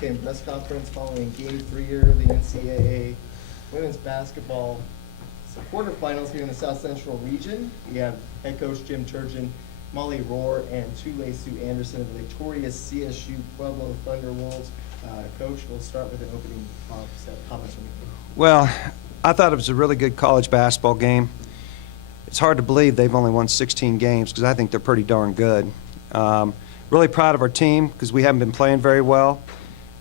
post-game press conference following Game 3 of the NCAA women's basketball quarterfinals here in the South Central region. We have head coach Jim Turgeon, Molly Rohr, and Tule Sue Anderson of the victorious CSU Pueblo Thunderwolves. Coach, we'll start with an opening comments from you. Well, I thought it was a really good college basketball game. It's hard to believe they've only won 16 games because I think they're pretty darn good. Really proud of our team because we haven't been playing very well.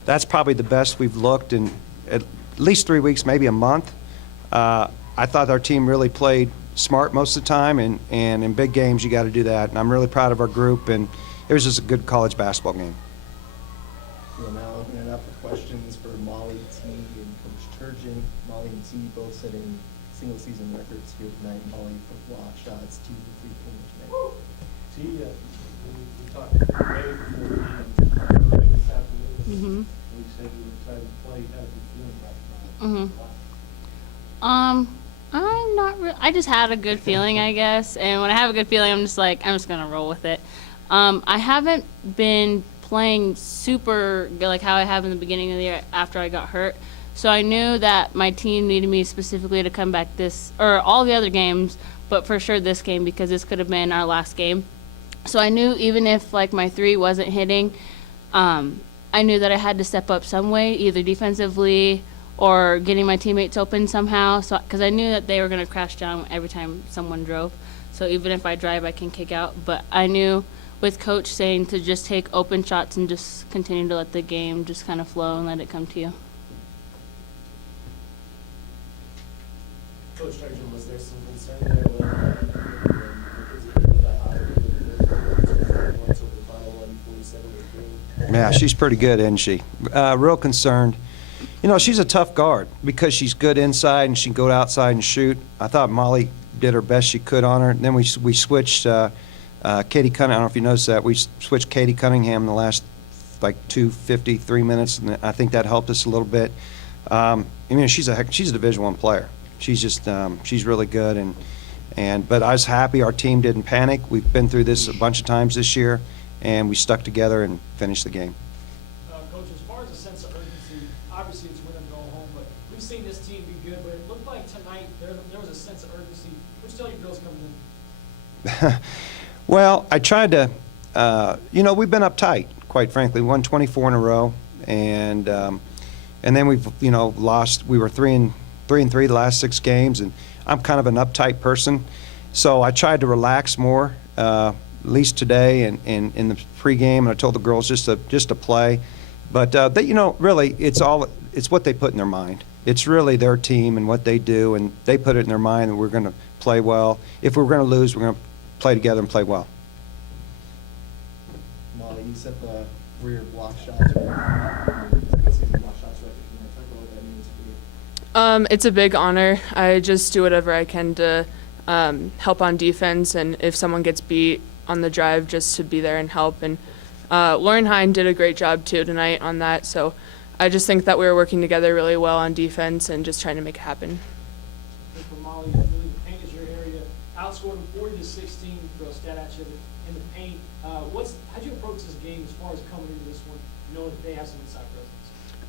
That's probably the best we've looked in at least 3 weeks, maybe a month. I thought our team really played smart most of the time, and in big games you got to do that. And I'm really proud of our group, and it was just a good college basketball game. We'll now open it up for questions for Molly T and Coach Turgeon. Molly and T both setting single-season records here tonight. Molly for block shots, T for three-pointers tonight. T, we talked way before the game this afternoon. We said you were excited to play. How did you feel about it? I'm not really, I just had a good feeling, I guess. And when I have a good feeling, I'm just going to roll with it. I haven't been playing super good like how I have in the beginning of the year after I got hurt. So I knew that my team needed me specifically to come back all the other games, but for sure this game because this could have been our last game. So I knew even if like my three wasn't hitting, I knew that I had to step up some way, either defensively or getting my teammates open somehow. So because I knew that they were going to crash down every time someone drove. So even if I drive, I can kick out. But I knew with Coach saying to just take open shots and just continue to let the game just kind of flow and let it come to you. Coach Turgeon, was there some concern there because it hit that high points over the final 147-3? Yeah, she's pretty good, isn't she? Real concerned. You know, she's a tough guard because she's good inside and she can go outside and shoot. I thought Molly did her best she could on her. And then we switched Katie Cunningham. I don't know if you noticed that. We switched Katie Cunningham in the last like 2:53 minutes, and I think that helped us a little bit. I mean, she's a Division I player. She's just she's really good, but I was happy our team didn't panic. We've been through this a bunch of times this year, and we stuck together and finished the game. Coach, as far as a sense of urgency, obviously it's win and go home, but we've seen this team be good, but it looked like tonight there was a sense of urgency. What'd you tell your girls coming in? Well, I tried to, you know, we've been uptight, quite frankly. We won 24 in a row, and then we've, you know, lost. We were 3-3 the last 6 games, and I'm kind of an uptight person, so I tried to relax more, at least today and in the pregame. And I told the girls just to play, but they, you know, really, it's what they put in their mind. It's really their team and what they do, and they put it in their mind that we're going to play well. If we're going to lose, we're going to play together and play well. Molly, you set the career block shots record. Single-season block shots record. Can you talk about what that means for you? It's a big honor. I just do whatever I can to help on defense, and if someone gets beat on the drive, just to be there and help. And Lauren Hine did a great job too tonight on that. So I just think that we were working together really well on defense and just trying to make it happen. For Molly, really the paint is your area. Outscored them 40-16. Throw a stat at you in the paint. How'd you approach this game as far as coming into this one, knowing that they have some inside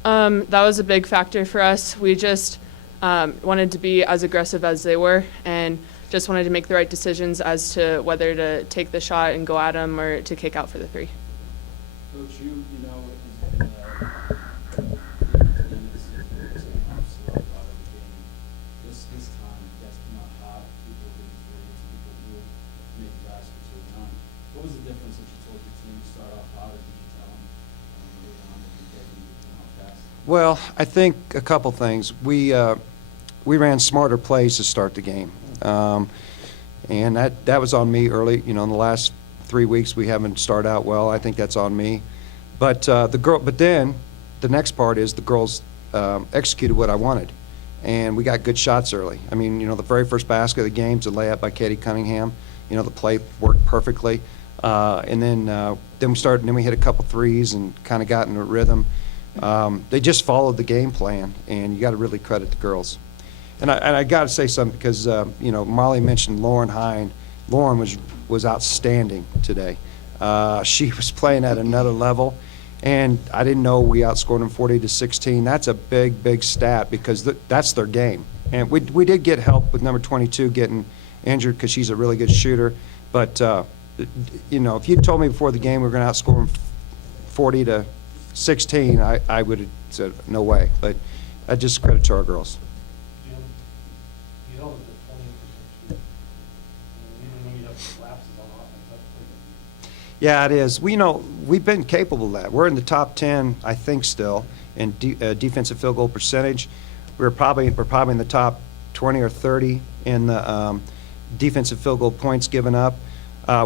presence? That was a big factor for us. We just wanted to be as aggressive as they were, and just wanted to make the right decisions as to whether to take the shot and go at them or to kick out for the three. Coach, you know, has been this time, you guys come out hot, people hitting threes, people who make baskets early on. What was the difference that you told your team to start off hot, or did you tell them early on that you come out fast? Well, I think a couple things. We ran smarter plays to start the game, and that was on me early. You know, in the last 3 weeks we haven't started out well. I think that's on me. But then the next part is the girls executed what I wanted, and we got good shots early. I mean, you know, the very first basket of the game's a layup by Katie Cunningham. You know, the play worked perfectly, and then we hit a couple threes and kind of got in a rhythm. They just followed the game plan, and you got to really credit the girls. And I got to say something because you know, Molly mentioned Lauren Hine. Lauren was outstanding today. She was playing at another level, And I didn't know we outscored them 40-16. That's a big, big stat because that's their game. And we did get help with number 22 getting injured because she's a really good shooter. But, you know, if you told me before the game we were going to outscore them 40-16, I would have said, no way. But I just credit to our girls. Jim, you know that the 20% shoot, even when you have lapses on offense, that's pretty good. Yeah, it is. We've been capable of that. We're in the top 10, I think, still in defensive field goal percentage. We're probably in the top 20 or 30 in the defensive field goal points given up.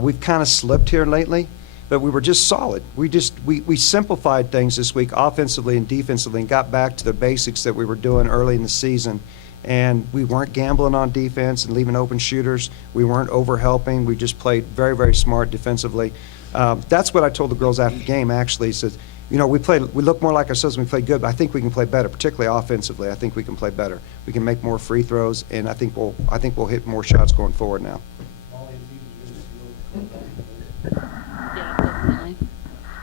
We've kind of slipped here lately, but we were just solid. We simplified things this week offensively and defensively and got back to the basics that we were doing early in the season. And we weren't gambling on defense and leaving open shooters. We weren't overhelping. We just played very, very smart defensively. That's what I told the girls after the game, actually. Said, you know, we look more like ourselves and we played good, but I think we can play better, particularly offensively. I think we can play better. We can make more free throws, and I think we'll hit more shots going forward now. Molly, if you could just Yeah, definitely.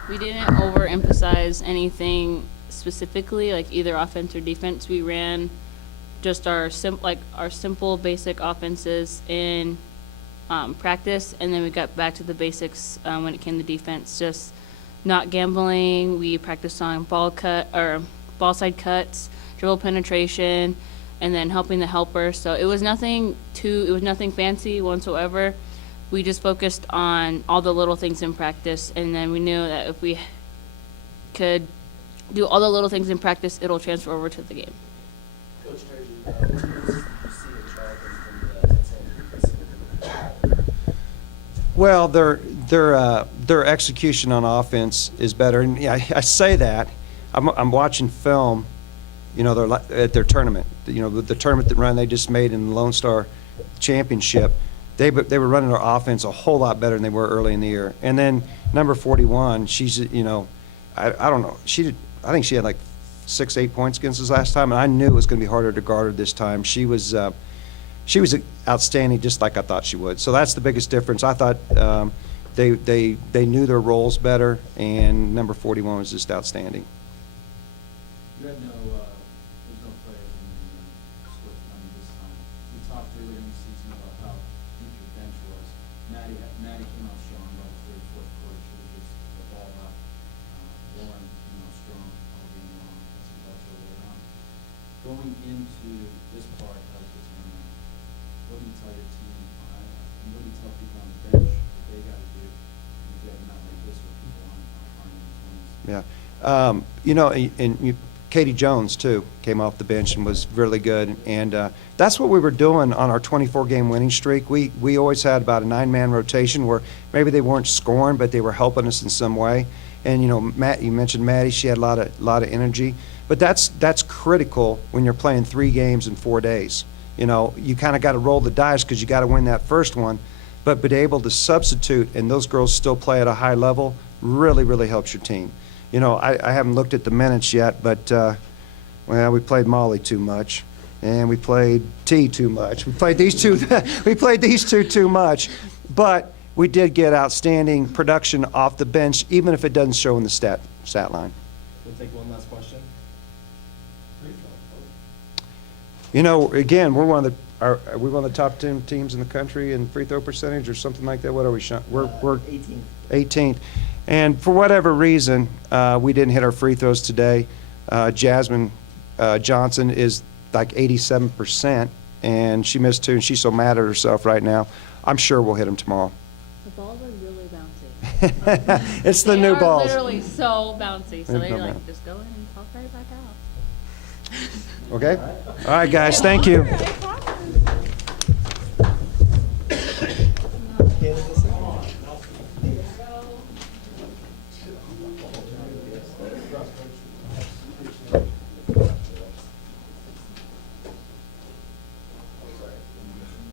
We didn't overemphasize anything specifically, like either offense or defense. We ran just our simple basic offenses in practice, and then we got back to the basics when it came to defense. Just not gambling. We practiced on ball side cuts, dribble penetration, and then helping the helper. So it was nothing fancy whatsoever. We just focused on all the little things in practice, and then we knew that if we could do all the little things in practice, it'll transfer over to the game. Coach Turgeon, what do you see in Charlton from the defensive? Well, their execution on offense is better, and yeah, I say that. I'm watching film. You know, they're at their tournament. You know, the tournament that they just made in the Lone Star Championship. They were running their offense a whole lot better than they were early in the year. And then number 41, she's, you know, I don't know. I think she had like 6-8 points against us last time, and I knew it was going to be harder to guard her this time. She was outstanding, just like I thought she would. So that's the biggest difference. I thought they knew their roles better, and number 41 was just outstanding. You had there's no players in the split money this time. We talked earlier in the season about how deep your bench was. Maddie came out strong about the third, fourth quarter. She was just the ball up. Lauren came out strong all game long. That's what else earlier on. Going into this part of the tournament, what do you tell your team? And what do you tell people on the bench that they got to do? If you have a night like this where people aren't in the 20s. Yeah. You know, Katie Jones, too, came off the bench and was really good. And that's what we were doing on our 24-game winning streak. We always had about a 9-man rotation where maybe they weren't scoring, but they were helping us in some way. And, you know, Matt, you mentioned Maddie. She had a lot of energy. But that's critical when you're playing 3 games in 4 days. You know, you kind of got to roll the dice because you got to win that first one. But be able to substitute and those girls still play at a high level really, really helps your team. You know, I haven't looked at the minutes yet, but, well, we played Molly too much, and we played T too much. We played these two too much, but we did get outstanding production off the bench, even if it doesn't show in the stat line. We'll take one last question. You know, again, we're one of the are we one of the top 10 teams in the country in free throw percentage or something like that? What are we? We're 18th. 18th. And for whatever reason, we didn't hit our free throws today. Jasmine Johnson is like 87%, and she missed 2, and she's so mad at herself right now. I'm sure we'll hit them tomorrow. The balls are really bouncy. It's the new balls. They are literally so bouncy. So New they're ball. like, just go in and pop right back out. Okay? All right, guys, thank you. All right,